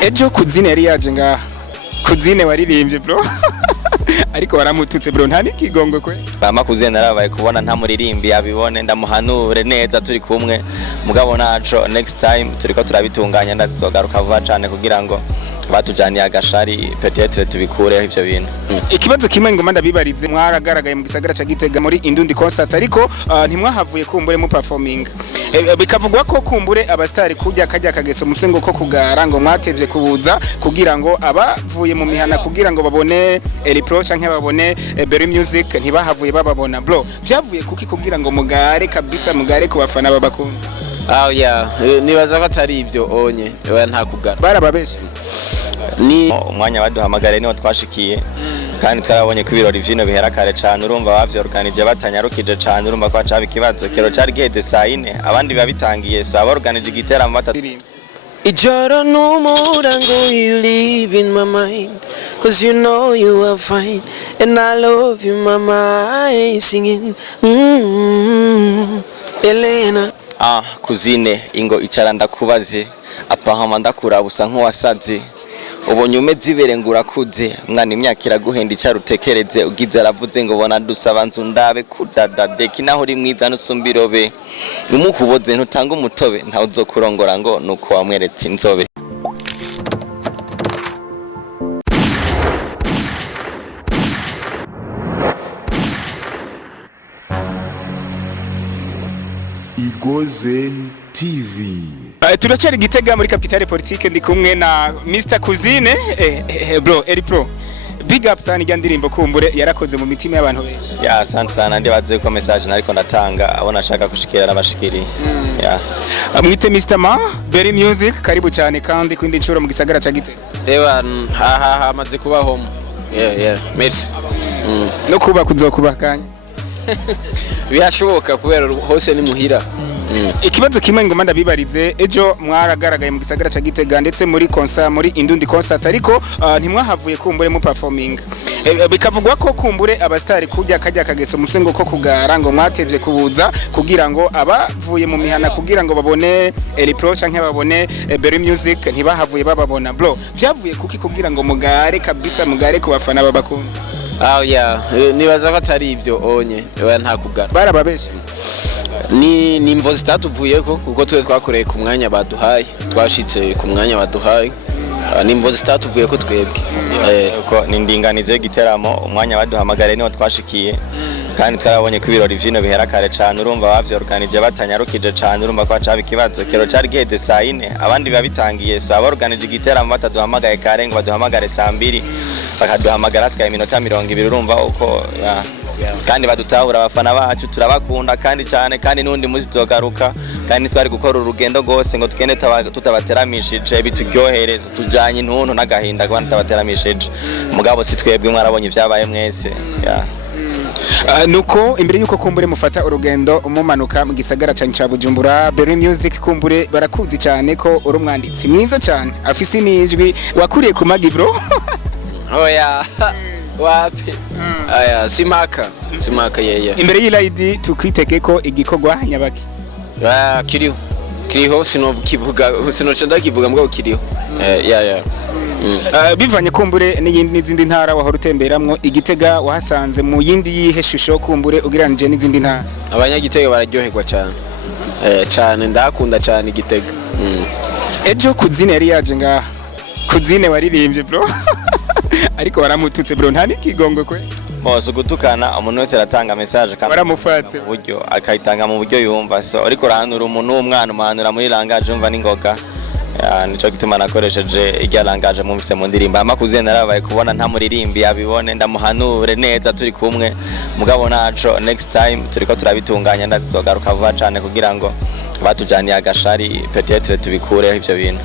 Ejo kuzine yari yaje nga kuzine waririmbye bro. Ariko waramututse bro nta nikigongo kwe. Bama kuzine narabaye kubona nta muririmbi abibone ndamuhanure neza turi kumwe mugabo naco next time turiko turabitunganya ndazogaruka vuba cyane kugira ngo batujaniye agashari peut-être tubikureho ivyo bintu. Ikibazo kimwe ngo ndabibarize mwaragaragaye mu gisagara ca Gitega muri Indundi concert ariko ntimwahavuye kumbure mu performing. Bikavugwa ko kumbure abastari kujya kajya kageso musengo ko kugara ngo mwatevye kubuza kugira ngo abavuye mu mihana kugira ngo babone reproach nke babone Berry Music ntibahavuye bababona bro. Vyavuye kuki kugira ngo mugare kabisa mugare ku bafana babakunda. Yeah, nibaza ko atari ibyo onye nta kugara. Barababeshe. Ni umwanya baduhamagare niho twashikiye kandi twarabonye ko ibirori vyino bihera kare cyane urumva bavyorganije batanyarukije cyane urumva ko acaba ikibazo kero cyari giheze saa 4 abandi babitangiye so aborganije igiteramo batatu. Ijoro numurango you live in my mind cause you know you are fine and I love you mama singing Elena kuzine ingo icara ndakubaze apahama ndakura busa nk'uwasaze ubonye umeze iberengura kuze mwana imyaka iraguhenda icarutekereze ugize aravuze ngo bona dusaba nzu ndabe kudadadeki naho uri mwiza nusumbirobe numukuboze ntutanga umutobe ntawe uzokurongora ngo nuko wamweretse inzobe. Igozen TV. Turacari Gitega muri capitale politique ndi kumwe na Mr Kuzine bro Eri Pro. Big up sana ijya ndirimbo kumbure yarakoze mu mitima y'abantu benshi. Ya asante sana ndibaze ko message nariko ndatanga abona ashaka gushikira n'abashikiri. Ya. Mwite Mr Ma Berry Music karibu cyane kandi kwindi ncuro mu gisagara ca Gitega. Ewa amaze kuba home. Yeah merci. No kuba kuzokubakanya. Biyashoboka kubera hose ni muhira. Ikibazo kimwe ngo ndabibarize ejo mwaragaragaye mu gisagara ca Gitega ndetse muri concert muri Indundi concert ariko ntimwahavuye kumbure mu performing. Bikavugwa ko kumbure abastari kujya kajya kageso musengo ko kugara ngo mwatevye kubuza kugira ngo abavuye mu mihana kugira ngo babone reproach nke babone Berry Music ntibahavuye bababona bro. Vyavuye kuki kugira ngo mugare kabisa mugare ku bafana babakunda. Yeah, nibaza ko atari ibyo onye nta kugara. Barababeshe. Ni imvo zitatuvuyeko kuko twe twakoreye ku mwanya baduhaye twashitse ku mwanya baduhaye ni imvo zitatuvuyeko twebwe uko ni ndinganizo y'igiteramo umwanya baduhamagare niho twashikiye kandi twarabonye ko ibirori vyino bihera kare cyane urumva bavyorganije batanyarukije cyane urumva ko acaba ikibazo kero cyari giheze saa 4 abandi babitangiye so aborganije igiteramo bataduhamagaye kare ngo baduhamagare saa 2 bakaduhamagara asikaye iminota 20 urumva uko kandi badutahura abafana bacu turabakunda kandi cyane kandi nundi muzizogaruka kandi twari gukora urugendo gose ngo tukende tutabateramishije bituryohereza tujanye intuntu n'agahinda kandi tabateramishije mugabo si twebwe mwarabonye ivyabaye mwese nuko imbere yuko kumbure mufata urugendo umumanuka mu gisagara ca Bujumbura Berry Music kumbure barakuzi cyane ko uri umwanditsi mwiza cyane afise n'ijwi wakuriye ku magi bro. Oya wapi simaka imbere y'irayidi tukwitege ko igikogwa nyabaki kiriho sinoca kivuga mbwo kiriho bivanye kumbure n'izindi ntara wahora utemberamwo Igitega wahasanze mu yindi yihe shusho kumbure ugiranije n'izindi ntara. Abanyagitega bararyoherwa cyane ndakunda cyane Igitega. Ejo kuzine yari yaje nga kuzine waririmbye bro. Ariko waramututse bro nta nikigongo kwe. Bose gutukana umuntu wese aratanga message kandi waramufatse buryo akayitanga mu buryo yumva so ariko rahanura umuntu w'umwana umuhanura muri langage umva ningoga nico gituma nakoresheje irya langage mumvise mu ndirimbo amakuzene narabaye kubona nta muririmbi abibone ndamuhanure neza turi kumwe mugabo naco next time turiko turabitunganya ndazogaruka vuba cyane kugira ngo batujaniye agashari peut-être tubikureho ivyo bintu.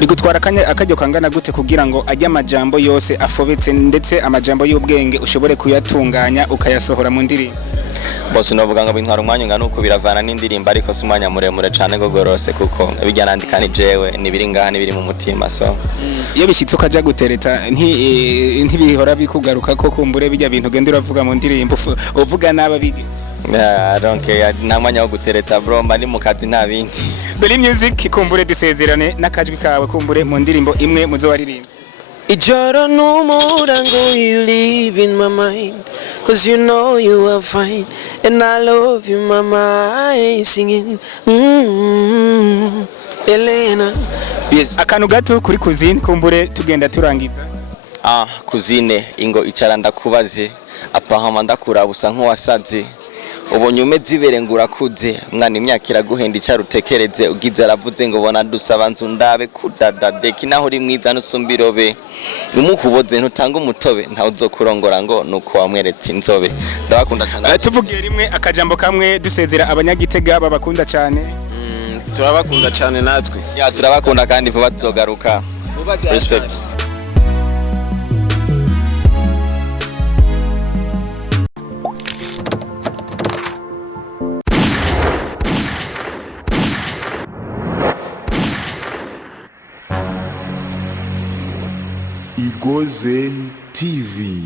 Bigutwara akajyo kangana gute kugira ngo ajya amajambo yose afobetse ndetse amajambo y'ubwenge ushobore kuyatunganya ukayasohora mu ndirimbo. Bose novuga ngo bintwara umwanya ngana uko biravana n'indirimbo ariko si umwanya muremure cyane gogorose kuko bijya nandika ni jewe nibiri ngaha nibiri mu mutima so iyo bishitse ukaja gutereta ntibihora bikugaruka ko kumbure bijya bintu gende uravuga mu ndirimbo uvuga naba bige. I don't care, nta mwanya wo gutereta bro, mba ni mu kazi nta bindi. Beli Music kumbure dusezerane n'akajwi kawe kumbure mu ndirimbo imwe muzo waririmba. Ijoro n'umurango you live in my mind, cause you know you are fine, and I love you mama, I ain't singing. Elena. Yes. Akantu gato kuri kuzini kumbure tugenda turangiza. Kuzine ingo icara ndakubaze, apahama ndakura busa nk'uwasaze. Ubonye umeze ibere ngurakuze, mwana imyaka iraguhenda icarutekereze, ugize aravuze ngo bona dusaba nzu ndabe kudadade kinaho uri mwiza nusumbirobe. Numukuboze ntutanga umutobe, nta uzokurongora ngo nuko wamweretse inzobe. Ndabakunda cyane. Tuvugiye rimwe akajambo kamwe dusezera abanyagitega babakunda cyane. Turabakunda cyane natwe. Ya turabakunda kandi vuba tuzogaruka. Respect. Igozen TV.